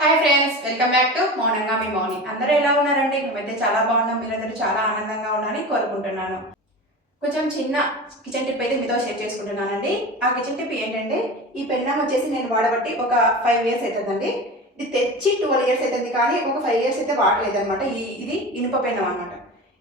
Hi friends welcome back to మౌనంగా మీ మౌని అందరూ ఎలా ఉన్నారండి? మేమైతే చాలా బాగున్నాం. మీరందరూ చాలా ఆనందంగా ఉన్నారని కోరుకుంటున్నాను. కొంచెం చిన్న కిచెన్ టిప్ అయితే మీతో షేర్ చేసుకుంటున్నానండి. ఆ కిచెన్ టిప్ ఏంటంటే ఈ పెన్నం వచ్చేసి నేను వాడబట్టి ఒక ఫైవ్ ఇయర్స్ అవుతుందండి ఇది తెచ్చి ట్వెల్వ్ ఇయర్స్ అవుతుంది కానీ ఒక ఫైవ్ ఇయర్స్ అయితే వాడలేదు అనమాట ఈ ఇది ఇనుప పెన్నం అనమాట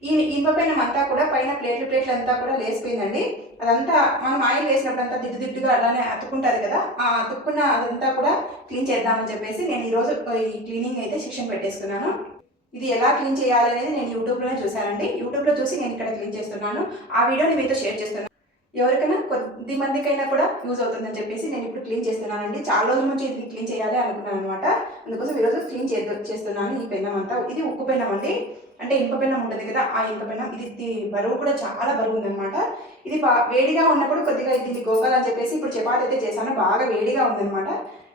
ఈ ఇనుప అంతా కూడా పైన ప్లేట్లు ప్లేట్లు అంతా కూడా లేసిపోయిందండి అదంతా మనం ఆయిల్ వేసినప్పుడు అంతా దిడ్డు అలానే అతుక్కుంటుంది కదా ఆ అతుక్కున్న అదంతా కూడా క్లీన్ చేద్దామని చెప్పేసి నేను ఈరోజు ఈ క్లీనింగ్ అయితే శిక్షణ పెట్టేసుకున్నాను. ఇది ఎలా క్లీన్ చేయాలి అనేది నేను యూట్యూబ్లోనే చూశానండి. యూట్యూబ్లో చూసి నేను ఇక్కడ క్లీన్ చేస్తున్నాను. ఆ వీడియోని మీతో షేర్ చేస్తున్నాను. ఎవరికైనా కొద్ది మందికైనా కూడా యూజ్ అవుతుందని చెప్పేసి నేను ఇప్పుడు క్లీన్ చేస్తున్నానండి. చాలా రోజుల నుంచి ఇది క్లీన్ చేయాలి అనుకున్నాను అనమాట అందుకోసం ఈరోజు క్లీన్ చే చేస్తున్నాను ఈ పెన్నం అంతా ఇది ఉక్కు పెన్నం అండి అంటే ఇనుప ఉంటుంది కదా ఆ ఇనుప ఇది బరువు కూడా చాలా బరువు ఉందన్నమాట. ఇది వేడిగా ఉన్నప్పుడు కొద్దిగా దీన్ని గోకాలని చెప్పేసి ఇప్పుడు చపాతి అయితే చేశాను బాగా వేడిగా ఉందన్నమాట.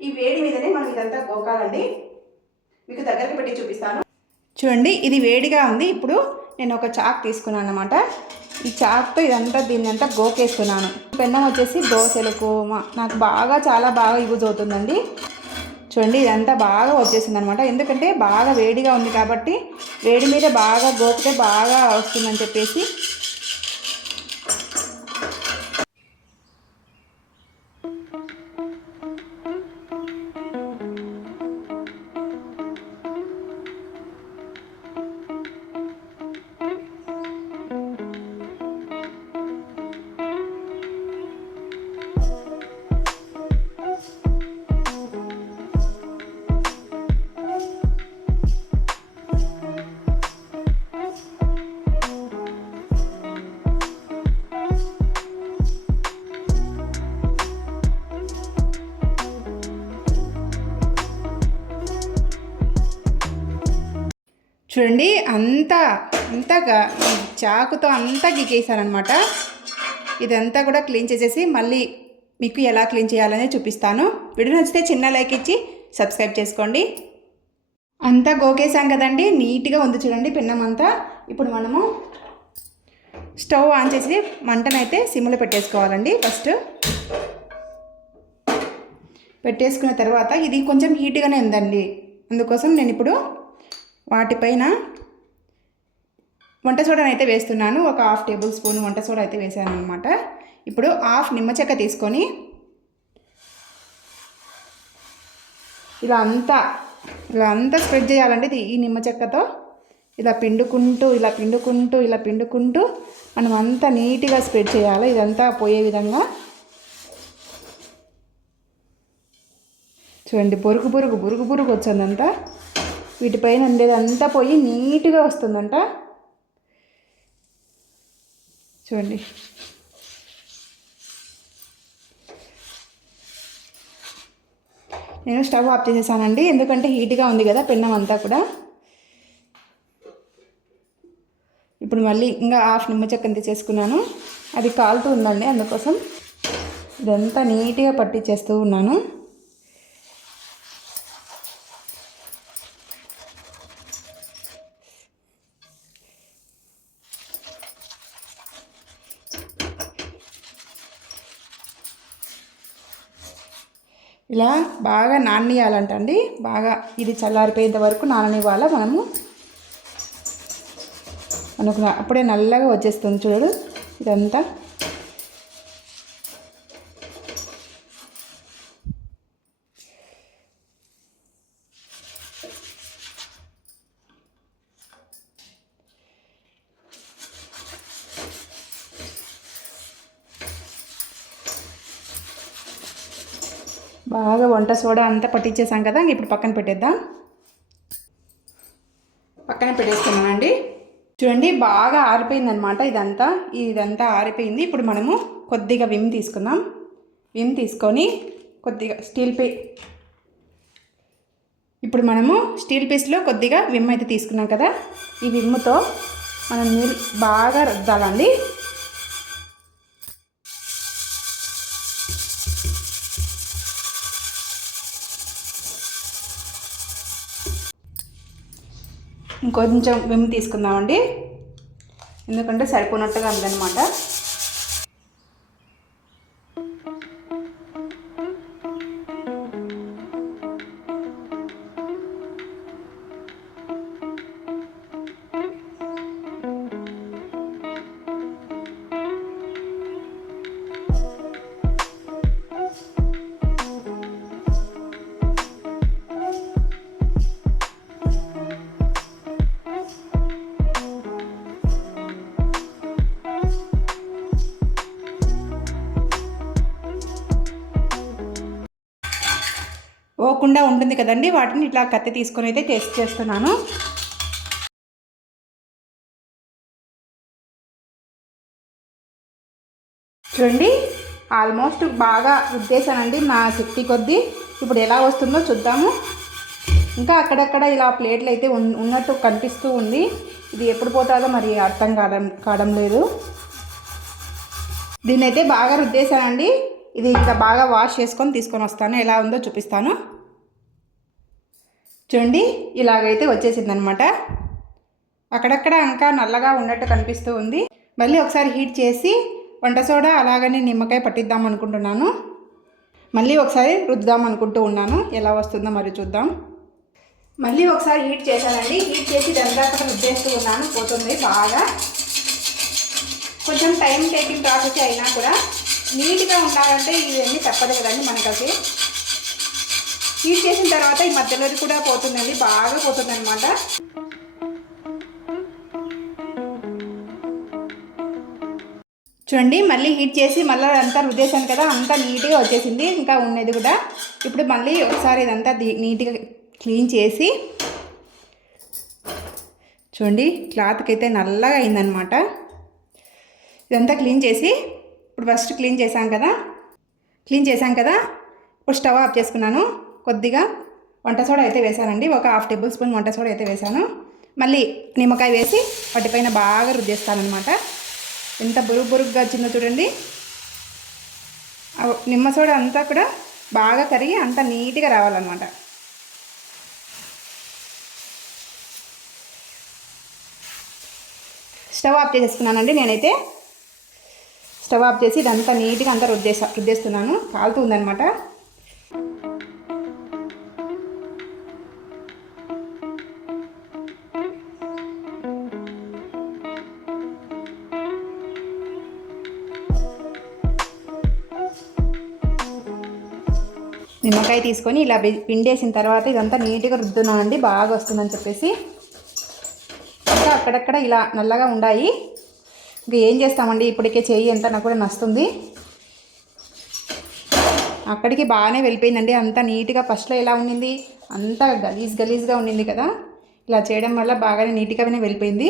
ఈ వేడి మీదనే మనం ఇదంతా గోకాలండి. మీకు దగ్గరికి పెట్టి చూపిస్తాను. చూడండి ఇది వేడిగా ఉంది. ఇప్పుడు నేను ఒక చాక్ తీసుకున్నాను అనమాట ఈ చాక్తో ఇదంతా దీన్ని అంతా గోకేస్తున్నాను. పెన్నం వచ్చేసి దోశలకు నాకు బాగా చాలా బాగా యూజ్ అవుతుందండి. చూడండి ఇదంతా బాగా వచ్చేసింది అనమాట ఎందుకంటే బాగా వేడిగా ఉంది కాబట్టి వేడి మీద బాగా గోకితే బాగా వస్తుందని చెప్పేసి చూడండి అంతా అంతా గా- చాకుతో అంతా గీకేసానమాట ఇదంతా కూడా క్లీన్ చేసేసి మళ్ళీ మీకు ఎలా క్లీన్ చేయాలనే చూపిస్తాను. వీడియో నచ్చితే చిన్న లైక్ ఇచ్చి సబ్స్క్రైబ్ చేసుకోండి. అంతా గోకేసాం కదండి నీట్గా ఉంది చూడండి పిన్నం అంతా. ఇప్పుడు మనము స్టవ్ ఆన్ చేసి మంటనైతే సిమ్లో పెట్టేసుకోవాలండి ఫస్ట్. పెట్టేసుకున్న తర్వాత ఇది కొంచెం హీట్గానే ఉందండి. అందుకోసం నేను ఇప్పుడు వాటిపైన వంట సోడాని అయితే వేస్తున్నాను. ఒక హాఫ్ టేబుల్ స్పూన్ వంట సోడా అయితే వేసాను అనమాట ఇప్పుడు హాఫ్ నిమ్మ చెక్క తీసుకొని ఇలా అంతా ఇలా అంతా స్ప్రెడ్ చేయాలండి ఇది ఈ నిమ్మ చెక్కతో ఇలా పిండుకుంటూ ఇలా పిండుకుంటూ ఇలా పిండుకుంటూ మనం అంతా నీట్గా స్ప్రెడ్ చేయాలి. ఇదంతా పోయే విధంగా. చూడండి బురుగు బురుగు బురుగు బురుగు వచ్చిందంతా. వీటిపైన ఉండేదంతా పోయి నీట్గా వస్తుందంట. చూడండి. నేను స్టవ్ ఆఫ్ చేసేసానండి. ఎందుకంటే హీట్గా ఉంది కదా పెన్నం అంతా కూడా. ఇప్పుడు మళ్ళీ ఇంకా హాఫ్ నిమ్మ చెక్కని తీసేసుకున్నాను అది కాలుతూ ఉందండి అందుకోసం. ఇదంతా నీట్గా పట్టించేస్తూ ఉన్నాను. ఇలా బాగా నాననియాలంటండి బాగా ఇది చల్లారిపోయేంత వరకు నాననివ్వాలా మనము? మనకు అప్పుడే నల్లగా వచ్చేస్తుంది చూడు. ఇదంతా బాగా వంట సోడా అంతా పట్టించేసాం కదా ఇప్పుడు పక్కన పెట్టేద్దాం. పక్కన పెట్టేసుకున్నానండి. చూడండి బాగా ఆరిపోయిందనమాట ఇదంతా. ఇదంతా ఆరిపోయింది. ఇప్పుడు మనము కొద్దిగా విమ్ తీసుకుందాం. విమ్ తీసుకొని కొద్దిగా స్టీల్ పే ఇప్పుడు మనము స్టీల్ పీస్లో కొద్దిగా విమ్ అయితే తీసుకున్నాం కదా. ఈ విమ్ముతో మనం నీళ్ళు బాగా రుద్దాలండి. ఇంకొంచెం విమ్ తీసుకుందామండి. ఎందుకంటే సరిపోనట్టుగా ఉందన్నమాట. పోకుండా ఉంటుంది కదండి. వాటిని ఇట్లా కత్తి తీసుకొని అయితే టేస్ట్ చేస్తున్నాను. చూడండి ఆల్మోస్ట్ బాగా ఉద్దేశానండి నా శక్తి కొద్దీ. ఇప్పుడు ఎలా వస్తుందో చూద్దాము. ఇంకా అక్కడక్కడ ఇలా ప్లేట్లు అయితే ఉన్- ఉన్నట్టు కనిపిస్తూ ఉంది. ఇది ఎప్పుడు పోతాదో మరి అర్థం కావడం కావడం లేదు. దీన్నైతే అయితే బాగా రుద్దేశానండి. ఇది ఇట్లా బాగా వాష్ చేసుకొని తీసుకొని వస్తాను. ఎలా ఉందో చూపిస్తాను. చూడండి ఇలాగైతే వచ్చేసిందనమాట. అక్కడక్కడ ఇంకా నల్లగా ఉన్నట్టు కనిపిస్తూ ఉంది. మళ్ళీ ఒకసారి హీట్ చేసి వంట సోడా అలాగనే నిమ్మకాయ పట్టిద్దాం అనుకుంటున్నాను. మళ్ళీ ఒకసారి రుద్దాం అనుకుంటూ ఉన్నాను. ఎలా వస్తుందో మరి చూద్దాం. మళ్ళీ ఒకసారి హీట్ చేశానండి. హీట్ చేసి దాని రుద్దేస్తూ ఉన్నాను. పోతుంది బాగా. కొంచెం టైం టేకింగ్ ప్రాసెస్ అయినా కూడా నీట్గా ఉండాలంటే ఇవన్నీ తప్పదు కదండి మనకది. హీట్ చేసిన తర్వాత ఈ మధ్యలోది కూడా పోతుందండి బాగా పోతుందన్నమాట. చూడండి మళ్ళీ హీట్ చేసి మళ్ళీ అంతా రుద్దేశాను కదా అంతా నీట్గా వచ్చేసింది ఇంకా ఉన్నది కూడా. ఇప్పుడు మళ్ళీ ఒకసారి ఇదంతా నీట్గా క్లీన్ చేసి చూడండి క్లాత్కి అయితే నల్లగా అయిందనమాట ఇదంతా క్లీన్ చేసి ఇప్పుడు ఫస్ట్ క్లీన్ చేశాం కదా? క్లీన్ చేశాం కదా? ఇప్పుడు స్టవ్ ఆఫ్ చేసుకున్నాను. కొద్దిగా వంట సోడా అయితే వేశానండి. ఒక హాఫ్ టేబుల్ స్పూన్ వంట సోడా అయితే వేసాను మళ్ళీ నిమ్మకాయ వేసి వాటిపైన బాగా రుద్దేస్తానమాట ఎంత బురుగు బురుగ్గా వచ్చిందో చూడండి. నిమ్మ సోడా అంతా కూడా బాగా కరిగి అంత నీట్గా రావాలన్నమాట. స్టవ్ ఆఫ్ చేసేసుకున్నానండి నేనైతే. స్టవ్ ఆఫ్ చేసి ఇదంతా నీట్గా అంతా రుద్దేసా రుద్దేస్తున్నాను. కాలుతుందనమాట నిమ్మకాయ తీసుకొని ఇలా పిండేసిన తర్వాత ఇదంతా నీట్గా రుద్దున్నానండి. బాగా వస్తుందని చెప్పేసి. ఇంకా అక్కడక్కడ ఇలా నల్లగా ఉన్నాయి ఇంకా ఏం చేస్తామండి? ఇప్పటికే చెయ్యి ఎంత నాకు కూడా నస్తుంది. అక్కడికి బాగానే వెళ్ళిపోయిందండి. అంత నీట్గా ఫస్ట్లో ఎలా ఉండింది? అంతా గలీజ్ గలీజ్గా ఉండింది కదా. ఇలా చేయడం వల్ల బాగానే నీట్గానే వెళ్ళిపోయింది.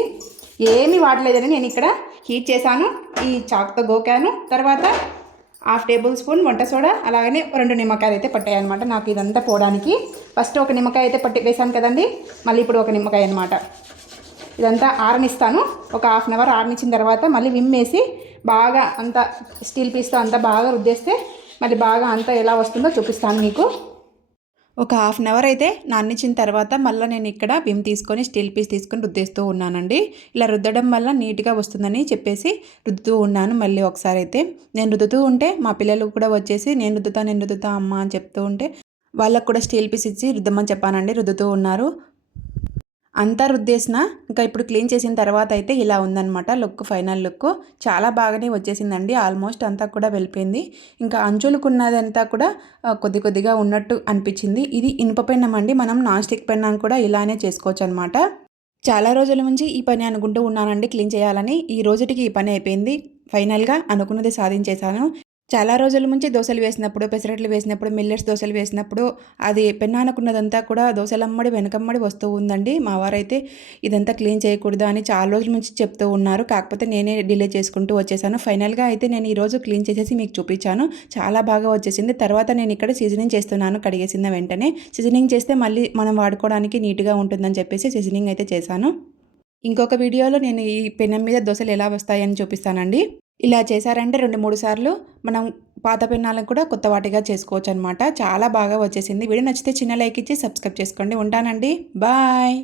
ఏమీ వాడలేదని నేను ఇక్కడ. హీట్ చేశాను ఈ చాక్తో గోకాను. తర్వాత హాఫ్ టేబుల్ స్పూన్ వంట సోడా అలాగనే రెండు నిమ్మకాయలు అయితే పట్టాయి అనమాట నాకు ఇదంతా పోవడానికి. ఫస్ట్ ఒక నిమ్మకాయ అయితే పట్టి వేశాను కదండి. మళ్ళీ ఇప్పుడు ఒక నిమ్మకాయ అనమాట ఇదంతా ఆరనిస్తాను. ఒక హాఫ్ అన్ అవర్ ఆరనిచ్చిన తర్వాత మళ్ళీ విమ్ వేసి బాగా అంతా స్టీల్ పీస్తో అంతా బాగా రుద్దేస్తే మళ్ళీ బాగా అంతా ఎలా వస్తుందో చూపిస్తాను మీకు. ఒక హాఫ్ అన్ అవర్ అయితే నాన్నిచ్చిన తర్వాత మళ్ళీ నేను ఇక్కడ విమ్ తీసుకొని స్టీల్ పీస్ తీసుకొని రుద్దేస్తూ ఉన్నానండి. ఇలా రుద్దడం వల్ల నీట్గా వస్తుందని చెప్పేసి రుద్దుతూ ఉన్నాను మళ్ళీ ఒకసారి అయితే. నేను రుద్దుతూ ఉంటే మా పిల్లలు కూడా వచ్చేసి నేను రుద్దుతా నేను రుద్దుతా అమ్మ అని చెప్తూ ఉంటే వాళ్ళకు కూడా స్టీల్ పీస్ ఇచ్చి రుద్దమని చెప్పానండి రుద్దుతూ ఉన్నారు. అంతా రుద్దేసిన ఇంకా ఇప్పుడు క్లీన్ చేసిన తర్వాత అయితే ఇలా ఉందన్నమాట. Look final look. చాలా బాగానే వచ్చేసిందండి. ఆల్మోస్ట్ అంతా కూడా వెళ్ళిపోయింది. ఇంకా అంచులకున్నదంతా కూడా కొద్ది కొద్దిగా ఉన్నట్టు అనిపించింది. ఇది ఇనుప పెన్నం అండి? మనం నాన్ స్టిక్ పెన్నం కూడా ఇలానే చేసుకోవచ్చు అనమాట చాలా రోజుల నుంచి ఈ పని అనుకుంటూ ఉన్నానండి క్లీన్ చేయాలని. ఈ రోజుటికి ఈ పని అయిపోయింది. ఫైనల్గా అనుకున్నది సాధించేశాను. చాలా రోజుల నుంచి దోశలు వేసినప్పుడు పెసరట్లు వేసినప్పుడు మిల్లెట్స్ దోశలు వేసినప్పుడు అది పెన్నానకున్నదంతా కూడా దోశలమ్మడి వెనకమ్మడి వస్తూ ఉందండి. మా వారైతే ఇదంతా క్లీన్ చేయకూడదు అని చాలా రోజుల నుంచి చెప్తూ ఉన్నారు. కాకపోతే నేనే డిలే చేసుకుంటూ వచ్చేసాను. ఫైనల్గా అయితే నేను ఈరోజు క్లీన్ చేసేసి మీకు చూపించాను. చాలా బాగా వచ్చేసింది. తర్వాత నేను ఇక్కడ సీజనింగ్ చేస్తున్నాను. కడిగేసిన వెంటనే సీజనింగ్ చేస్తే మళ్ళీ మనం వాడుకోవడానికి నీట్గా ఉంటుందని చెప్పేసి సీజనింగ్ అయితే చేశాను. ఇంకొక వీడియోలో నేను ఈ పెనం మీద దోశలు ఎలా వస్తాయని చూపిస్తానండి. ఇలా చేశారంటే రెండు మూడు సార్లు మనం పాత పెన్నాలను కూడా కొత్త వాటిగా చేసుకోవచ్చు అనమాట చాలా బాగా వచ్చేసింది. వీడియో నచ్చితే చిన్న లైక్ ఇచ్చి సబ్స్క్రైబ్ చేసుకోండి. ఉంటానండి. బాయ్.